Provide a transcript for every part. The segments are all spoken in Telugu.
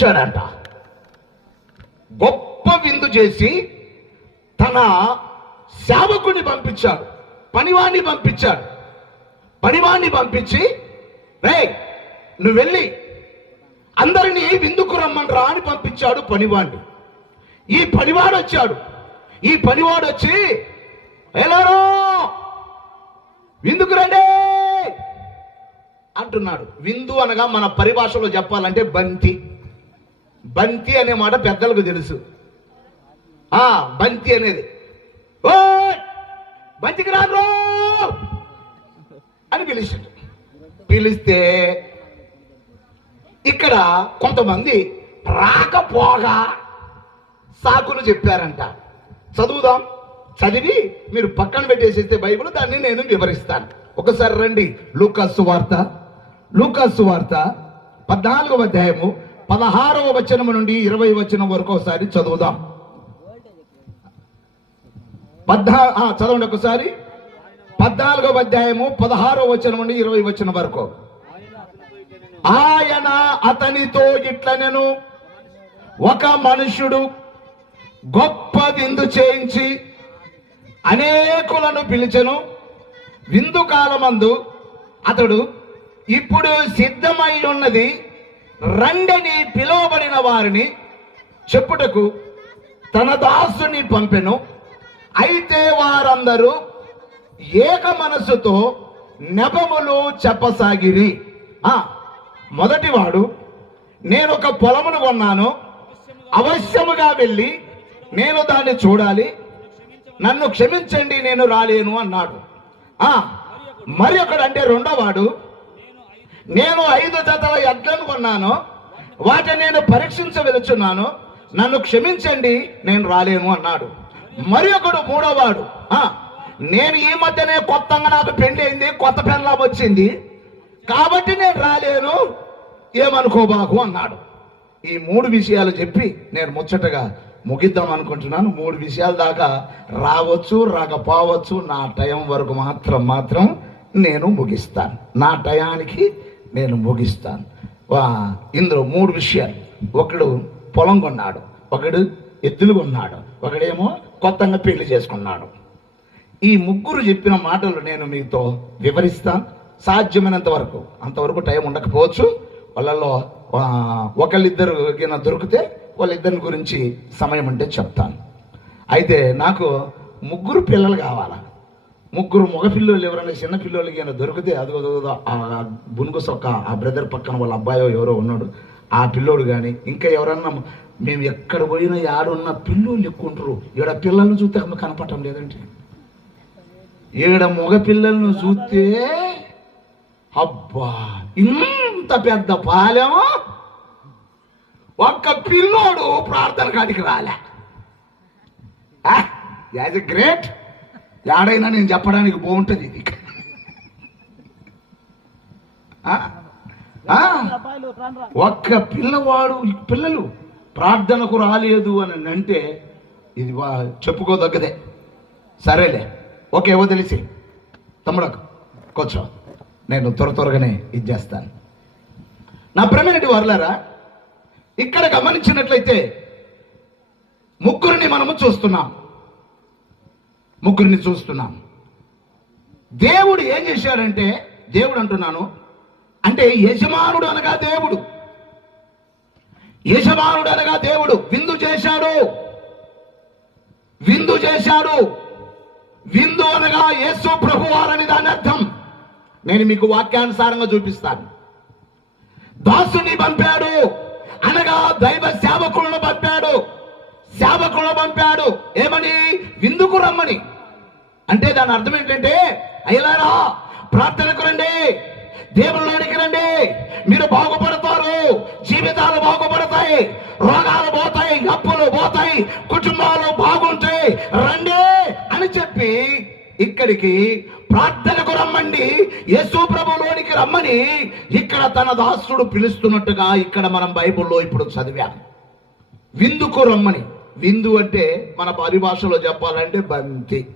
వచ్చాడంట గొప్ప విందు చేసి తన సేవకుని పంపించాడు. పనివాణ్ణి పంపించాడు. పనివాణ్ణి పంపించి రే నువ్వు వెళ్ళి అందరినీ విందుకు రమ్మనరా అని పంపించాడు పనివాణ్ణి. ఈ పనివాడు వచ్చాడు. ఈ పనివాడు వచ్చి ఎలారో విందుకు రండి! అంటున్నాడు. విందు అనగా మన పరిభాషలో చెప్పాలంటే బంతి. బంతి అనే మాట పెద్దలకు తెలుసు. ఆ బంతి అనేది. ఓ బంతికి రాదు అని పిలిచాడు. పిలిస్తే ఇక్కడ కొంతమంది రాకపోగా సాకులు చెప్పారంట. చదువుదాం. చదివి మీరు పక్కన పెట్టేసేస్తే బైబిల్ దాన్ని నేను వివరిస్తాను. ఒకసారి రండి. లూకాసు వార్త. లూకాసు వార్త పద్నాలుగవ అధ్యాయము పదహారవ వచనం నుండి ఇరవై వచనం వరకు ఒకసారి చదువుదాం. పద్నా చదవండి ఒకసారి. పద్నాలుగవ అధ్యాయము పదహారవ వచనం నుండి ఇరవై వచనం వరకు. ఆయన అతనితో ఇట్లనెను ఒక మనుష్యుడు గొప్ప విందు చేయించి అనేకులను పిలిచెను. విందు కాలమందు అతడు ఇప్పుడు సిద్ధమై ఉన్నది రండని పిలువబడిన వారిని చెప్పుటకు తన దాసుని పంపెను. అయితే వారందరూ ఏక మనస్సుతో నెపములు చెప్పసాగిరి. మొదటివాడు నేను ఒక పొలమును కొన్నాను. అవశ్యముగా వెళ్ళి నేను దాన్ని చూడాలి. నన్ను క్షమించండి నేను రాలేను అన్నాడు. మరి ఒకడు అంటే రెండోవాడు నేను ఐదు జతల ఎడ్లను కొన్నాను. వాటిని నేను పరీక్షించ వెలుచున్నాను నన్ను క్షమించండి నేను రాలేను అన్నాడు. మరి ఒకడు మూడోవాడు. నేను ఈ మధ్యనే కొత్తగా నాకు పెళ్ళి అయింది కొత్త పెళ్ళం వచ్చింది. కాబట్టి నేను రాలేను. ఏమనుకోబాకు అన్నాడు. ఈ మూడు విషయాలు చెప్పి నేను ముచ్చటగా ముగిద్దాం అనుకుంటున్నాను. మూడు విషయాల దాకా రావచ్చు రాకపోవచ్చు. నా టైం వరకు మాత్రం మాత్రం నేను ముగిస్తాను. నా టయానికి నేను ముగిస్తాను. వా ఇందులో మూడు విషయాలు. ఒకడు పొలం కొన్నాడు ఒకడు ఎద్దులు కొన్నాడు ఒకడేమో కొత్తగా పెళ్ళి చేసుకున్నాడు. ఈ ముగ్గురు చెప్పిన మాటలు నేను మీతో వివరిస్తాను. సాధ్యమైనంత వరకు అంతవరకు టైం ఉండకపోవచ్చు. వాళ్ళలో ఒకళ్ళిద్దరు దొరికితే వాళ్ళిద్దరి గురించి సమయం అంటే చెప్తాను. అయితే నాకు ముగ్గురు పిల్లలు కావాలా? ముగ్గురు మగ పిల్లలు ఎవరైనా చిన్న పిల్లలకి ఏమైనా దొరికితే అదిగో ఆ బునుగు సొక్క ఆ బ్రదర్ పక్కన వాళ్ళ అబ్బాయో ఎవరో ఉన్నాడు ఆ పిల్లోడు కానీ ఇంకా ఎవరన్నా మేము ఎక్కడ పోయినా యాడున్న పిల్లోళ్ళు ఎక్కువ ఉంటారు. ఈడ పిల్లల్ని చూస్తే కనపడటం లేదంటే ఈడ మగ పిల్లలను చూస్తే అబ్బా ఇంత పెద్ద పాలెం ఒక్క పిల్లోడు ప్రార్థన కాడికి రాలే. As a great. యాడైనా నేను చెప్పడానికి బాగుంటుంది. ఇది ఆ? ఒక్క పిల్లవాడు పిల్లలు ప్రార్థనకు రాలేదు అని అంటే ఇది వా- చెప్పుకోదగ్గదే. సరేలే. ఓకే తెలిసి తమ్ముడు కూర్చో. నేను త్వర త్వరగానే ఇది చేస్తాను. నా ప్రేమైనటి వారులారా ఇక్కడ గమనించినట్లయితే ముగ్గురిని మనము చూస్తున్నాం. ముగ్గురిని చూస్తున్నాం. దేవుడు ఏం చేశాడంటే దేవుడు అంటున్నాను అంటే యజమానుడు అనగా దేవుడు. యజమానుడు అనగా దేవుడు. విందు చేశాడు. విందు చేశాడు. విందు అనగా యేసు ప్రభువారని దాని అర్థం. నేను మీకు వాక్యానుసారంగా చూపిస్తాను. దాసుని పంపాడు. అనగా దైవ సేవకులను పంపాడు. సేవకులను పంపాడు. ఏమని? విందుకు రమ్మని. అంటే దాని అర్థం ఏంటంటే అయ్యలారా ప్రార్థనకు రండి. దేవుళ్ళలోనికి రండి. మీరు బాగుపడతారు. జీవితాలు బాగుపడతాయి. రోగాలు పోతాయి. అప్పులు పోతాయి. కుటుంబాలు బాగుంటాయి. రండి అని చెప్పి ఇక్కడికి ప్రార్థనకు రమ్మండి. యేసు ప్రభులోనికి రమ్మని ఇక్కడ తన దాసుడు పిలుస్తున్నట్టుగా ఇక్కడ మనం బైబిల్లో ఇప్పుడు చదివాం. విందుకు రమ్మని. విందు అంటే మన పరిభాషలో చెప్పాలంటే బంతి.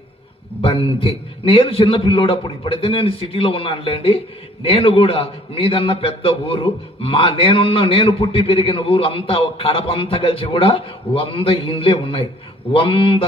బంతి. నేను చిన్న పిల్లోడప్పుడు ఇప్పుడైతే నేను సిటీలో ఉన్నానులేండి. నేను కూడా మీదన్న పెద్ద ఊరు మా నేనున్న నేను పుట్టి పెరిగిన ఊరు అంతా కడప అంతా కలిసి కూడా వంద ఇండ్లే ఉన్నాయి. వంద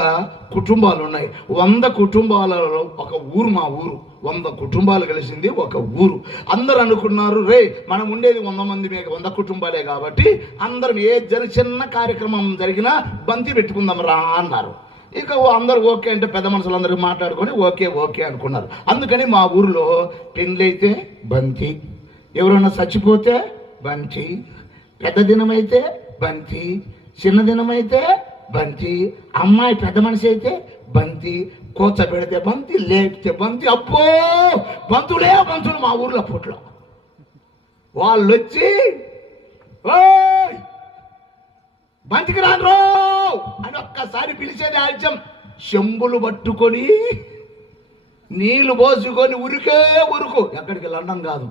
కుటుంబాలు ఉన్నాయి వంద కుటుంబాలలో ఒక ఊరు మా ఊరు. వంద కుటుంబాలు కలిసింది ఒక ఊరు. అందరు అనుకున్నారు రే మనం ఉండేది వంద మంది మీద వంద కుటుంబాలే కాబట్టి అందరం ఏ జరి చిన్న కార్యక్రమం జరిగినా బంతి పెట్టుకుందాం రా అన్నారు. ఇక అందరు ఓకే అంటే పెద్ద మనుషులు అందరూ మాట్లాడుకొని ఓకే ఓకే అనుకున్నారు. అందుకని మా ఊరిలో పెళ్ళైతే బంతి. ఎవరైనా చచ్చిపోతే బంతి. పెద్ద దినమైతే బంతి. చిన్న దినమైతే బంతి. అమ్మాయి పెద్ద మనిషి అయితే బంతి. కోచ పెడితే బంతి లేపితే బంతి. అబ్బో! బంతులే బంతులు మా ఊర్లో అప్పట్లో వాళ్ళు వచ్చి "ఓయ్, మంచికి రాను అని ఒక్కసారి పిలిచేది ఆలస్యం. చెంబులు పట్టుకొని నీళ్ళు పోసుకొని ఉరికే ఉరుకు. ఎక్కడికి లండన్ కాదు.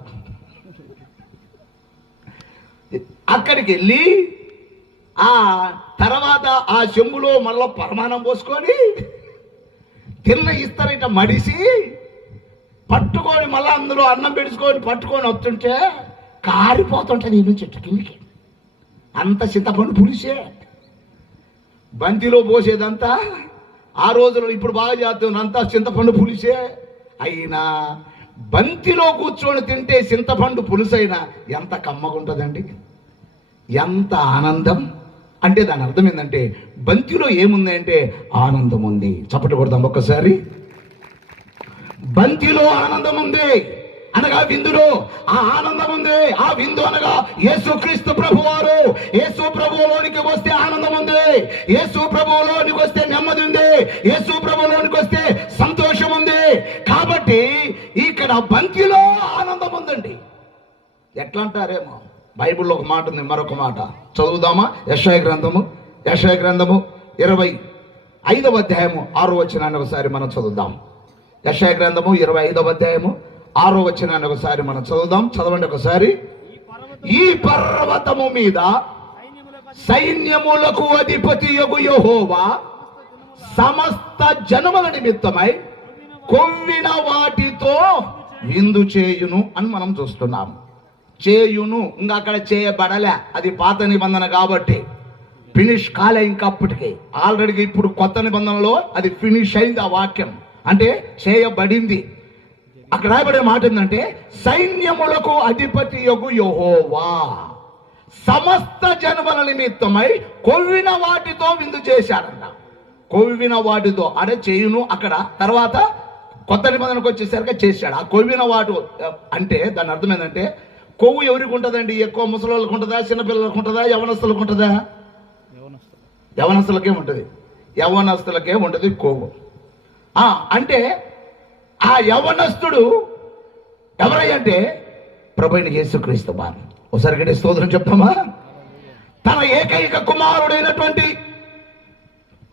అక్కడికి వెళ్ళి ఆ తర్వాత ఆ చెంబులో మళ్ళా పరమాణం పోసుకొని తిన్న ఇస్తారట మడిసి పట్టుకొని మళ్ళీ అందులో అన్నం పెడుచుకొని పట్టుకొని వస్తుంటే కారిపోతుంటుంది ఇల్లు చెట్టు కిందికి. అంత చింతపండు పులిసే. బంతిలో పోసేదంతా ఆ రోజుల్లో ఇప్పుడు బాగా చేస్తుంది అంతా చింతపండు పులిసే. అయినా బంతిలో కూర్చొని తింటే చింతపండు పులుసైనా ఎంత కమ్మగుంటుందండి? ఎంత ఆనందం? అంటే దాని అర్థం ఏంటంటే బంతిలో ఏముంది అంటే ఆనందం ఉంది చప్పట్లు కొడదాం ఒక్కసారి. బంతిలో ఆనందం ఉంది అనగా విందులో. ఆ ఆనందం ఉంది ఆ విందు అనగా యేసుక్రీస్తు ప్రభువారు. యేసు ప్రభువులోనికి వస్తే ఆనందం ఉంది యేసు ప్రభువులోనికి వస్తే నెమ్మది ఉంది యేసు ప్రభువులోనికి వస్తే సంతోషం ఉంది కాబట్టి ఇక్కడ బంతిలో ఆనందం ఉందండి ఎట్లా అంటారేమో బైబిల్లో ఒక మాట ఉంది మరొక మాట. చదువుదామా? యశాయ గ్రంథము యశాయ గ్రంథము ఇరవై ఐదవ అధ్యాయము ఆరో వచ్చినాన్ని ఒకసారి మనం చదువుదాం. యశాయ గ్రంథము ఇరవై ఐదవ అధ్యాయము ఆరో వచనాన్ని ఒకసారి మనం చదువుదాం. చదవండి ఒకసారి. ఈ పర్వతము మీద సైన్యములకు అధిపతి యగు సమస్త జనముల నిమిత్తమై కొవ్విన వాటితో విందు చేయును అని మనం చూస్తున్నాం. చేయును. ఇంకా అక్కడ చేయబడలే. అది పాత నిబంధన కాబట్టి. ఫినిష్ కాలే ఇంకా అప్పటికి. ఆల్రెడీ ఇప్పుడు కొత్త నిబంధనలో అది ఫినిష్ అయింది ఆ వాక్యం. అంటే చేయబడింది. అక్కడ రాయబడే మాట ఏంటంటే సైన్యములకు అధిపతి యొగు యహోవా. సమస్త జన్మల నిమిత్తమై కొవ్విన వాటితో విందు చేశాడంట కొవ్విన వాటితో అడే చేయును అక్కడ తర్వాత కొత్త నిబంధనకు వచ్చేసరికి చేశాడు. ఆ కొవ్విన వాటు అంటే దాని అర్థం ఏంటంటే కొవ్వు ఎవరికి ఉంటుందండి? ఎక్కువ ముసలోళ్ళకి ఉంటుందా? చిన్నపిల్లలకు ఉంటుందా? యవనస్తులకు ఉంటుందా? యవనస్తులకే ఉంటుంది. యవనస్తులకే ఉంటుంది కొవ్వు. అంటే ఆ యవనస్తుడు ఎవరయ్యంటే ప్రభుణ యేసుక్రీస్తు వారు. ఒకసారి గట్టి స్తోత్రం చెప్తామా? తన ఏకైక కుమారుడైనటువంటి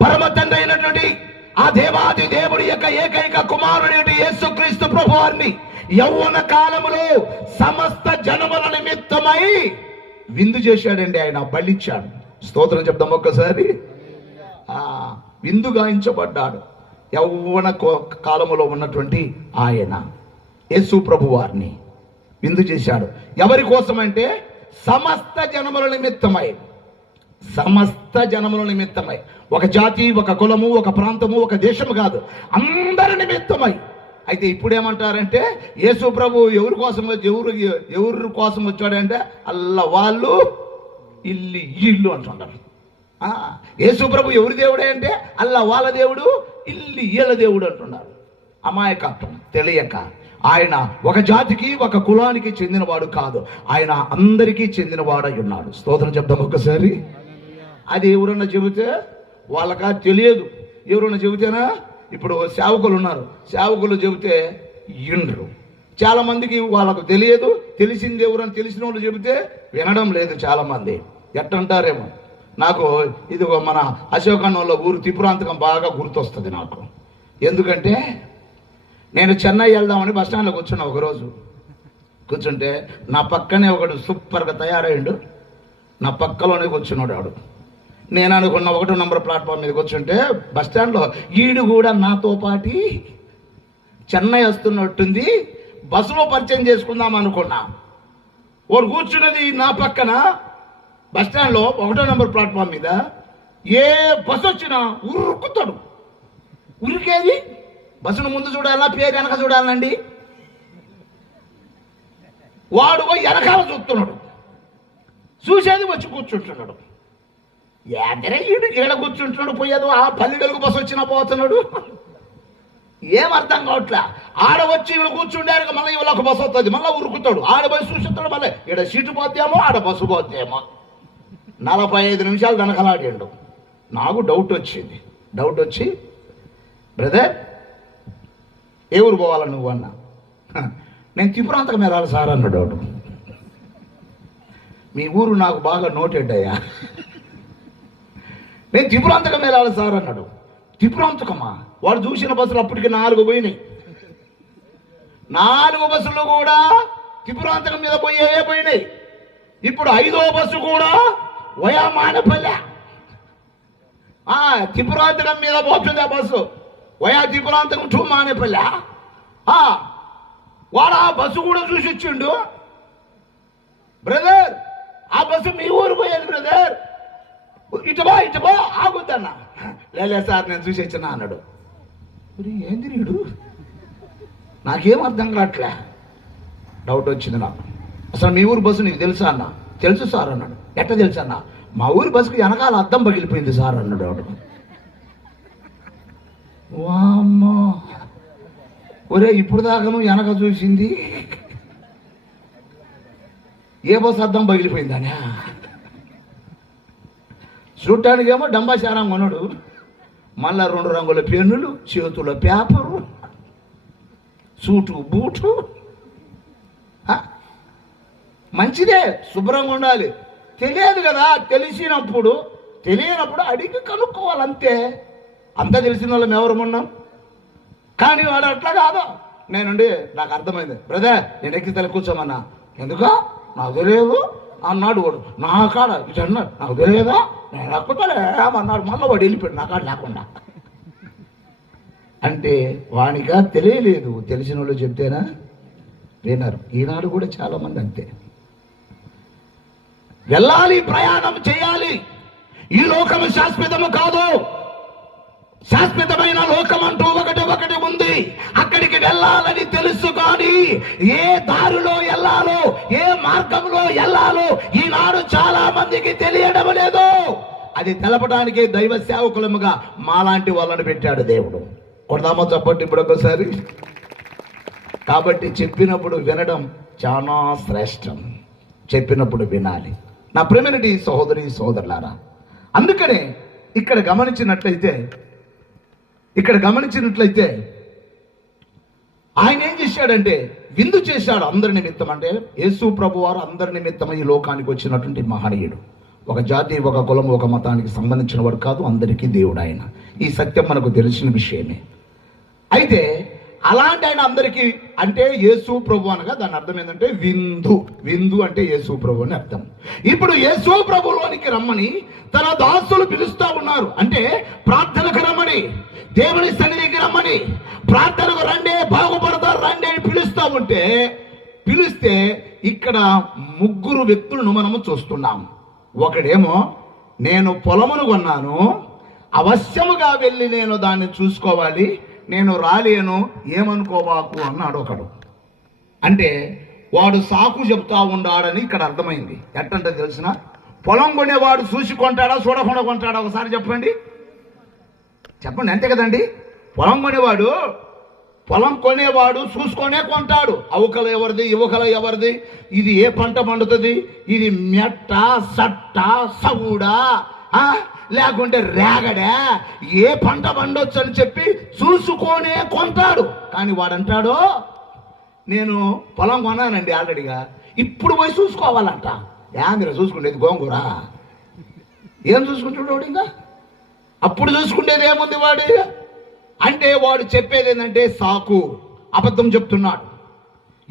పరమ తండ్రి అయినటువంటి ఆ దేవాది దేవుడి యొక్క ఏకైక కుమారుడైన యేసుక్రీస్తు ప్రభు వారిని యౌవన కాలంలో సమస్త జనముల నిమిత్తమై విందు చేశాడండి ఆయన బలిచ్చాడు. స్తోత్రం చెప్దాం ఒక్కసారి? ఆ విందు గాయించబడ్డాడు యవ్వన కో- కాలములో ఉన్నటువంటి ఆయన యేసు ప్రభు వారిని విందు చేశాడు. ఎవరి కోసమంటే సమస్త జనముల నిమిత్తమై సమస్త జనముల నిమిత్తమై. ఒక జాతి ఒక కులము ఒక ప్రాంతము ఒక దేశము కాదు అందరి నిమిత్తమై. అయితే ఇప్పుడు ఏమంటారంటే యేసు ప్రభు ఎవరి కోసం ఎవరు ఎవరి కోసం వచ్చాడంటే అల్ల వాళ్ళు ఇల్లు ఇల్లు అంటున్నారు ఆ, యేసు ప్రభు ఎవరి దేవుడే అంటే అల్ల వాళ్ళ దేవుడు ఇల్లు ఈళ్ళ దేవుడు అంటున్నారు అమాయకత్వం తెలియక ఆయన ఒక జాతికి ఒక కులానికి చెందినవాడు కాదు. ఆయన అందరికీ చెందినవాడై ఉన్నాడు. స్తోత్రం చెప్దాం ఒకసారి అది ఎవరన్నా చెబితే వాళ్ళకా తెలియదు. ఎవరన్నా చెబితేనా? ఇప్పుడు సేవకులు ఉన్నారు. సేవకులు చెబితే ఇండ్రు. చాలా మందికి వాళ్ళకు తెలియదు. తెలిసింది ఎవరని తెలిసిన వాళ్ళు చెబితే వినడం లేదు చాలా మంది ఎట్టంటారేమో? నాకు ఇది మన అశోకన్నంలో ఊరు త్రిపురాంతకం బాగా గుర్తొస్తుంది నాకు. ఎందుకంటే నేను చెన్నై వెళ్దామని బస్ స్టాండ్లో కూర్చున్నా ఒకరోజు. కూర్చుంటే నా పక్కనే ఒకడు సూపర్గా తయారయ్యాడు. నా పక్కలోనే కూర్చున్నాడు ఆడు. నేను అనుకున్న ఒకటో నంబర్ ప్లాట్ఫామ్ మీద కూర్చుంటే బస్ స్టాండ్లో ఈడు కూడా నాతో పాటి చెన్నై వస్తున్నట్టుంది. బస్సులో పరిచయం చేసుకుందాం అనుకున్నా. వాడు కూర్చున్నది నా పక్కన. బస్ ఒకటో నెంబర్ ప్లాట్ఫామ్ మీద ఏ బస్సు వచ్చినా ఉరుకుతాడు ఉరికేది? బస్సును ముందు చూడాలా పేరు వెనక చూడాలండి? వాడు పోయి వెనకాల చూస్తున్నాడు. చూసేది వచ్చి కూర్చుంటున్నాడు. ఏదరే ఈడు ఈడ కూర్చుంటున్నాడు పోయేది ఆ పల్లెటూరుకు బస్సు వచ్చినా పోతున్నాడు. ఏం అర్థం కావట్లే? ఆడ వచ్చి ఈడ కూర్చుండారు మళ్ళీ ఇవాళ ఒక బస్సు వస్తుంది మళ్ళీ ఉరుకుతాడు. ఆడ బస్సు చూసిస్తాడు మళ్ళీ ఈడ సీటు పోతేమో ఆడ బస్సు పోతేమో నలభై ఐదు నిమిషాలు వెనకలాడిండు. నాకు డౌట్ వచ్చింది. డౌట్ వచ్చి బ్రదర్ ఏ ఊరు పోవాలి నువ్వు? అన్నా. నేను త్రిపురాంతకం వెళ్ళాలి సార్ అన్న డౌట్ మీ ఊరు నాకు బాగా నోటెడ్ అయ్యా. నేను త్రిపురాంతకం వెళ్ళాలి సార్ అన్నాడు. త్రిపురాంతకమా వాడు చూసిన బస్సులు అప్పటికి నాలుగు పోయినాయి. నాలుగు బస్సులు కూడా త్రిపురాంతకం మీద పోయే పోయినాయి. ఇప్పుడు ఐదో బస్సు కూడా వయా మానపల్లె ఆ త్రిపురాంతకం మీద పోతుంది ఆ bus? Via Tripurantakam to Manepalle? ఆ వాడు ఆ బస్సు కూడా చూసి వచ్చిండు. బ్రదర్ ఆ బస్సు మీ ఊరు పోయేది బ్రదర్. ఇటు బా ఇటు బా ఆగుద్దన్న లేలే సార్ నేను చూసి వచ్చినా అన్నాడు. ఏంది నీడు నాకేం అర్థం కావట్లే. డౌట్ వచ్చింది నాకు. అసలు మీ ఊరు బస్సు నీకు తెలుసా అన్న? తెలుసు సార్ అన్నాడు. ఎట్ట తెలుసు అన్న మా ఊరి బస్సుకు వెనకాల అద్దం పగిలిపోయింది సార్ అన్నాడు వాడు వామ్మో. ఒరే ఇప్పుడు దాకాను వెనక చూసింది? ఏ బస్సు అద్దం పగిలిపోయిందనే? చూడటానికేమో డంబాచారం కొనడు మళ్ళా రెండు రంగుల పెన్నులు చేతుల పేపరు సూటు బూటు. మంచిదే శుభ్రంగా ఉండాలి. తెలియదు కదా తెలిసినప్పుడు తెలియనప్పుడు అడిగి కనుక్కోవాలి అంతే అంతా తెలిసిన వాళ్ళం ఎవరు ఉన్నాం కానీ వాడు అట్లా కాదు. నేనుండి నాకు అర్థమైంది. బ్రదర్ నేను ఎక్కి తల కూర్చోమన్నా. ఎందుకో? నాకు తెలియదు. అన్నాడు వాడు. నా కాడ ఇటు అన్నాడు. నాకు తెలియదా? నేను ఎక్కుతలే. అన్నాడు. మళ్ళీ వాడు వెళ్ళిపోయాడు. నా కాడ లేకుండా. అంటే వానిగా తెలియలేదు. తెలిసిన వాళ్ళు చెప్తేనా? వినరు. ఈనాడు కూడా చాలా మంది అంతే. వెళ్ళాలి ప్రయాణం చేయాలి. ఈ లోకము శాశ్వతము కాదు. శాశ్వతమైన లోకం అంటూ ఒకటి ఒకటి ఉంది. అక్కడికి వెళ్ళాలని తెలుసు కానీ ఏ దారిలో వెళ్ళాలో ఏ మార్గంలో వెళ్ళాలో ఈనాడు చాలా మందికి తెలియడం లేదు. అది తెలపడానికి దైవ సేవకులముగా మాలాంటి వాళ్ళని పెట్టాడు దేవుడు. కొడదామో చెప్పండి ఇప్పుడు ఒకసారి? కాబట్టి చెప్పినప్పుడు వినడం చాలా శ్రేష్టం. చెప్పినప్పుడు వినాలి. నా ప్రేమినటి సహోదరి సహోదరులారా అందుకనే ఇక్కడ గమనించినట్లయితే ఇక్కడ గమనించినట్లయితే ఆయన ఏం చేశాడంటే విందు చేశాడు అందరి నిమిత్తం. అంటే యేసు ప్రభు వారు అందరి నిమిత్తం ఈ లోకానికి వచ్చినటువంటి మహనీయుడు. ఒక జాతి ఒక కులం ఒక మతానికి సంబంధించిన వాడు కాదు అందరికీ దేవుడు ఆయన. ఈ సత్యం మనకు తెలిసిన విషయమే. అయితే అలాంటి ఆయన అందరికీ అంటే యేసు ప్రభు అనగా దాని అర్థం ఏంటంటే విందు. విందు అంటే యేసు ప్రభు అని అర్థం. ఇప్పుడు యేసు ప్రభులోనికి రమ్మని తన దాసులు పిలుస్తా ఉన్నారు. అంటే ప్రార్థనకు రమ్మని దేవుని సన్నిధికి రమ్మని ప్రార్థనకు రండి బాగుపడతారు రండి అని పిలుస్తా ఉంటే పిలిస్తే ఇక్కడ ముగ్గురు వ్యక్తులను మనము చూస్తున్నాం. ఒకడేమో నేను పొలమును కొన్నాను అవశ్యముగా వెళ్ళి నేను దాన్ని చూసుకోవాలి నేను రాలేను ఏమనుకోబాకు అన్నాడు ఒకడు. అంటే వాడు సాకు చెప్తా ఉండాడని ఇక్కడ అర్థమైంది. ఎట్టంటే తెలిసిన? పొలం కొనేవాడు చూసి కొంటాడా చూడకుండా కొంటాడా? ఒకసారి చెప్పండి. చెప్పండి అంతే కదండి? పొలం కొనేవాడు పొలం కొనేవాడు చూసుకొనే కొంటాడు. అవకల ఎవరిది యువకల ఎవరిది? ఇది ఏ పంట పండుతుంది? ఇది మెట్ట సట్ట సవుడా. లేకుంటే రేగడే? ఏ పంట పండొచ్చు అని చెప్పి చూసుకొనే కొంటాడు. కానీ వాడంటాడు? నేను పొలం కొన్నానండి ఆల్రెడీగా. ఇప్పుడు పోయి చూసుకోవాలంట. యా మీరు చూసుకునేది గోంగూర. ఏం చూసుకుంటాడు వాడు ఇంకా? అప్పుడు చూసుకునేది ఏముంది వాడు? అంటే వాడు చెప్పేది ఏంటంటే సాకు. అబద్ధం చెప్తున్నాడు.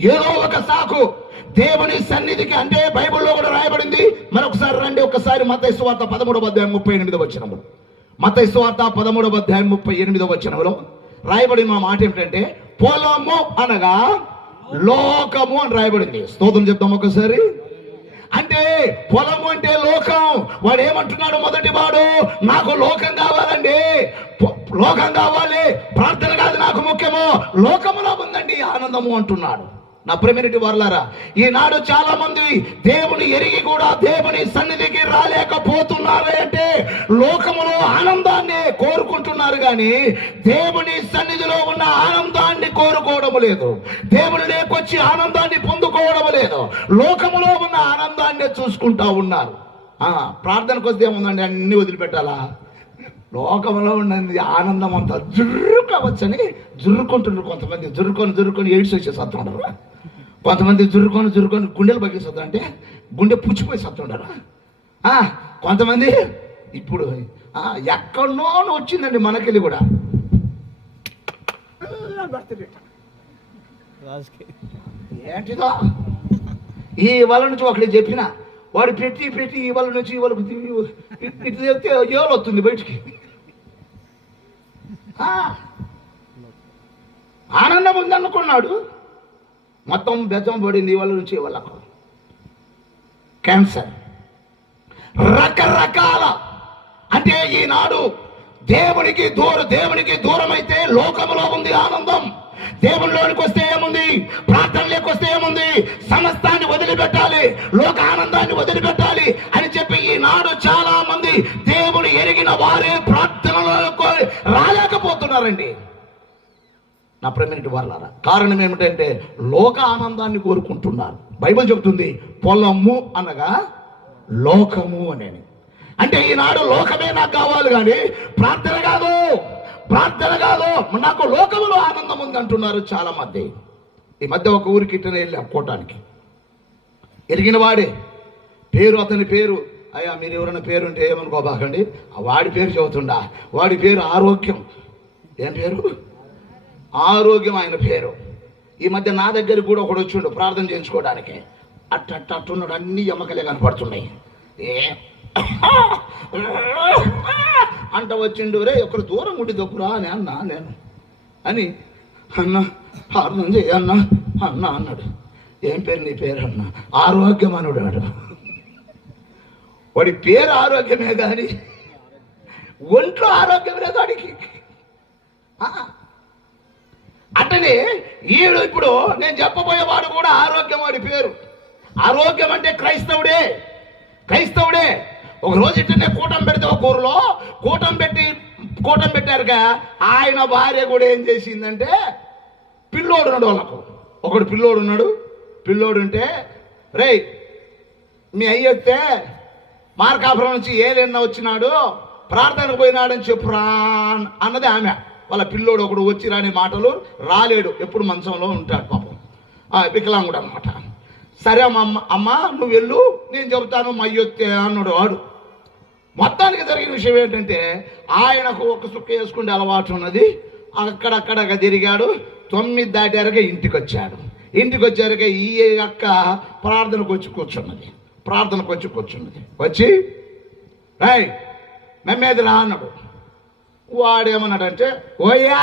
ఏదో ఒక సాకు. దేవుని సన్నిధికి అంటే బైబిల్లో కూడా రాయబడింది. మరొకసారి రండి ఒకసారి మత వార్త పదమూడవ అధ్యాయం ముప్పై ఎనిమిదవ వచ్చినప్పుడు మత వార్త పదమూడవ అధ్యాయం ముప్పై ఎనిమిదవ వచ్చినప్పుడు రాయబడిన మాట ఏమిటంటే పొలము అనగా లోకము అని రాయబడింది. స్తోత్రం చెప్తాం ఒకసారి అంటే పొలము అంటే లోకం. వాడు ఏమంటున్నాడు మొదటి వాడు? నాకు లోకం కావాలండి. లోకం కావాలి. ప్రార్థన కాదు నాకు ముఖ్యము. లోకములో ఉందండి ఆనందము అంటున్నాడు. నా ప్రెమినిటీ వర్లారా ఈనాడు చాలా మంది దేవుని ఎరిగి కూడా దేవుని సన్నిధికి రాలేకపోతున్నారు అంటే లోకములో ఆనందాన్ని కోరుకుంటున్నారు కానీ దేవుని సన్నిధిలో ఉన్న ఆనందాన్ని కోరుకోవడం లేదు. దేవుని లేకొచ్చి ఆనందాన్ని పొందుకోవడం లేదు. లోకములో ఉన్న ఆనందాన్ని చూసుకుంటా ఉన్నారు. ప్రార్థనకు వస్తే ఏముందండి? అన్ని వదిలిపెట్టాలా? లోకంలో ఉన్నది ఆనందం అంతా జుర్రు కావచ్చని జుర్రుకుంటున్నారు కొంతమంది. జుర్రుకొని జుర్రుకొని ఏడ్స్ వచ్చే సత్తుండరు కొంతమంది జుర్రుకొని జుర్రుకొని గుండెలు పగిలిస్తుంది అంటే గుండె పుచ్చిపోయి సత్తుండరు. ఆ, కొంతమంది ఇప్పుడు ఆ, వచ్చిందండి మనకెళ్ళి కూడా. ఏంటిదో? ఈ వాళ్ళ నుంచి ఒకటి చెప్పిన వాడు పెట్టి పెట్టి ఈ వాళ్ళ నుంచి ఇవాళ ఇటు చెప్తే ఎవరు వస్తుంది బయటికి? ఆనందం ఉందనుకున్నాడు. మొత్తం బెజం పడింది ఈ వాళ్ళ నుంచి ఈ వాళ్ళకు క్యాన్సర్ రకరకాల అంటే ఈనాడు దేవునికి దూరం దేవునికి దూరం అయితే లోకంలో ఉంది ఆనందం. దేవునిలోనికి వస్తే ఏముంది? ప్రార్థనలోకి వస్తే ఏముంది? సమస్తాన్ని వదిలిపెట్టాలి. లోక ఆనందాన్ని వదిలిపెట్టాలి అని చెప్పి ఈనాడు చాలా మంది దేవుని ఎరిగిన వారే ప్రార్థనలో రాలేకపోతున్నారండి. నా ప్రేమిటి వాళ్ళారా కారణం ఏమిటంటే లోక ఆనందాన్ని కోరుకుంటున్నారు బైబిల్ చెబుతుంది పొలము అనగా లోకము అనేది అంటే ఈనాడు లోకమే నాకు కావాలి కానీ ప్రార్థన కాదు ప్రార్థన కాదు. నాకు లోకములో ఆనందం ఉంది అంటున్నారు చాలా మంది ఈ మధ్య ఒక ఊరికి ఇట్టనే వెళ్ళి అప్పుకోవటానికి ఎరిగిన వాడే. పేరు అతని పేరు. అయ్యా మీరు ఎవరైనా పేరుంటే ఏమనుకోబాకండి. వాడి పేరు చెబుతుండా. వాడి పేరు ఆరోగ్యం. ఏం పేరు? ఆరోగ్యం ఆయన పేరు. ఈ మధ్య నా దగ్గర కూడా ఒకడు వచ్చిండు ప్రార్థన చేయించుకోవడానికి. అట్ట అట్ట అట్టున్నాడు అన్ని ఎమ్మకలే కనపడుతున్నాయి. ఏ? అంట వచ్చిండు రే ఒకరు దూరం ఉండి దొక్కురా అని అన్నా నేను. అని అన్న ప్రార్థన చేయ అన్న అన్నాడు. ఏం పేరు నీ పేరు అన్న? ఆరోగ్యం అనుడు వాడి పేరు ఆరోగ్యమే కానీ ఒంట్లో ఆరోగ్యం లేదు వాడికి. అట్టనే ఈడు ఇప్పుడు నేను చెప్పబోయేవాడు కూడా ఆరోగ్యం వాడి పేరు. ఆరోగ్యం అంటే క్రైస్తవుడే. క్రైస్తవుడే. ఒక రోజు ఇట్టనే కూటం పెడితే ఒక ఊరిలో కూటం పెట్టి కూటం పెట్టారుగా. ఆయన భార్య కూడా ఏం చేసిందంటే పిల్లోడు ఉన్నాడు వాళ్ళకు. ఒకడు పిల్లోడు ఉన్నాడు. పిల్లోడు ఉంటే రేయ్ మీ అయ్యొస్తే మార్కాపురం నుంచి ఏలెన్న వచ్చినాడు ప్రార్థనకు పోయినాడని చెప్పురా అన్నది ఆమె. వాళ్ళ పిల్లోడు ఒకడు వచ్చి రాని మాటలు రాలేడు. ఎప్పుడు మంచంలో ఉంటాడు పాపం. వికలాంగుడు అనమాట సరే అమ్మ అమ్మ అమ్మ నువ్వు వెళ్ళు నేను చెబుతాను మా అయ్యొత్తే అన్నాడు వాడు. మొత్తానికి జరిగిన విషయం ఏంటంటే ఆయనకు ఒక సుక్క వేసుకుంటే అలవాటు ఉన్నది. అక్కడక్కడ తిరిగాడు. తొమ్మిది దాటారక ఇంటికి వచ్చాడు ఇంటికి వచ్చారక ఈ అక్క ప్రార్థనకు వచ్చి కూర్చున్నది. ప్రార్థనకు వచ్చి కూర్చున్నది. వచ్చి రాయ్ మెమ్మేది రా అన్నాడు. వాడేమన్నాడంటే ఓయా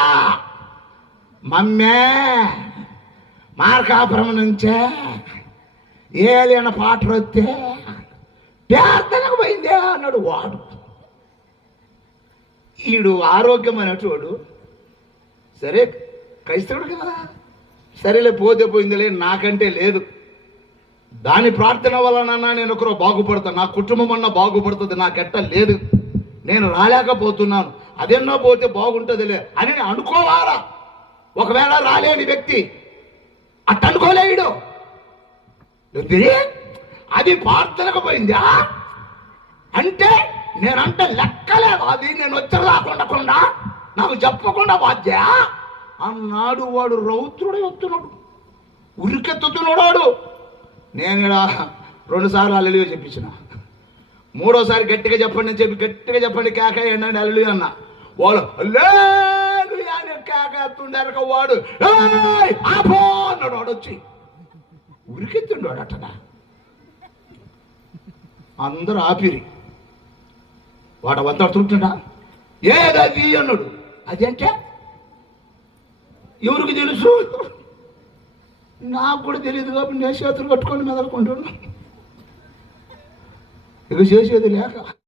మమ్మే మార్కాపురం నుంచే ఏలిన పాటలు వస్తే ప్రార్థనకు పోయిందే అన్నాడు వాడు. ఈడు ఆరోగ్యం అనేటోడు సరే క్రైస్తవుడు కదా సరేలే పోతే పోయిందిలే నాకంటే లేదు. దాని ప్రార్థన వలన నేను ఒకరు బాగుపడతాను నా కుటుంబం అన్న బాగుపడుతుంది నాకెట్ట లేదు నేను రాలేకపోతున్నాను. అదెన్నో పోతే బాగుంటుందిలే అని అనుకోవాలా. ఒకవేళ రాలేని వ్యక్తి అట్ట అనుకోలేడు అది ప్రార్థనకు పోయిందా? అంటే నేనంట లెక్కలేదు అది నేను వచ్చేలాకుండా నాకు చెప్పకుండా బాధ్య అన్నాడు వాడు రౌద్రుడే వస్తున్నాడు ఉరికెత్తుతున్నాడు. వాడు నేను ఇలా రెండుసార్లు అల్లెలుగా చెప్పించిన మూడోసారి గట్టిగా చెప్పండి అని చెప్పి గట్టిగా చెప్పండి కేక ఏంటంటే అన్నా. వాళ్ళు "హల్లెలూయా" అని వాడు ఆపో అన్నాడు. వాడు వచ్చి ఉరికెత్తుండు వాడటనా అందరూ ఆపిరి. వాడు వంతడుతుంటున్నా ఏదది అన్నాడు. అదంటే? ఎవరికి తెలుసు? నాకు కూడా తెలియదు కాబట్టి నేను చేతులు కట్టుకొని మెదలుకుంటున్నాను ఇక చేసేది లేక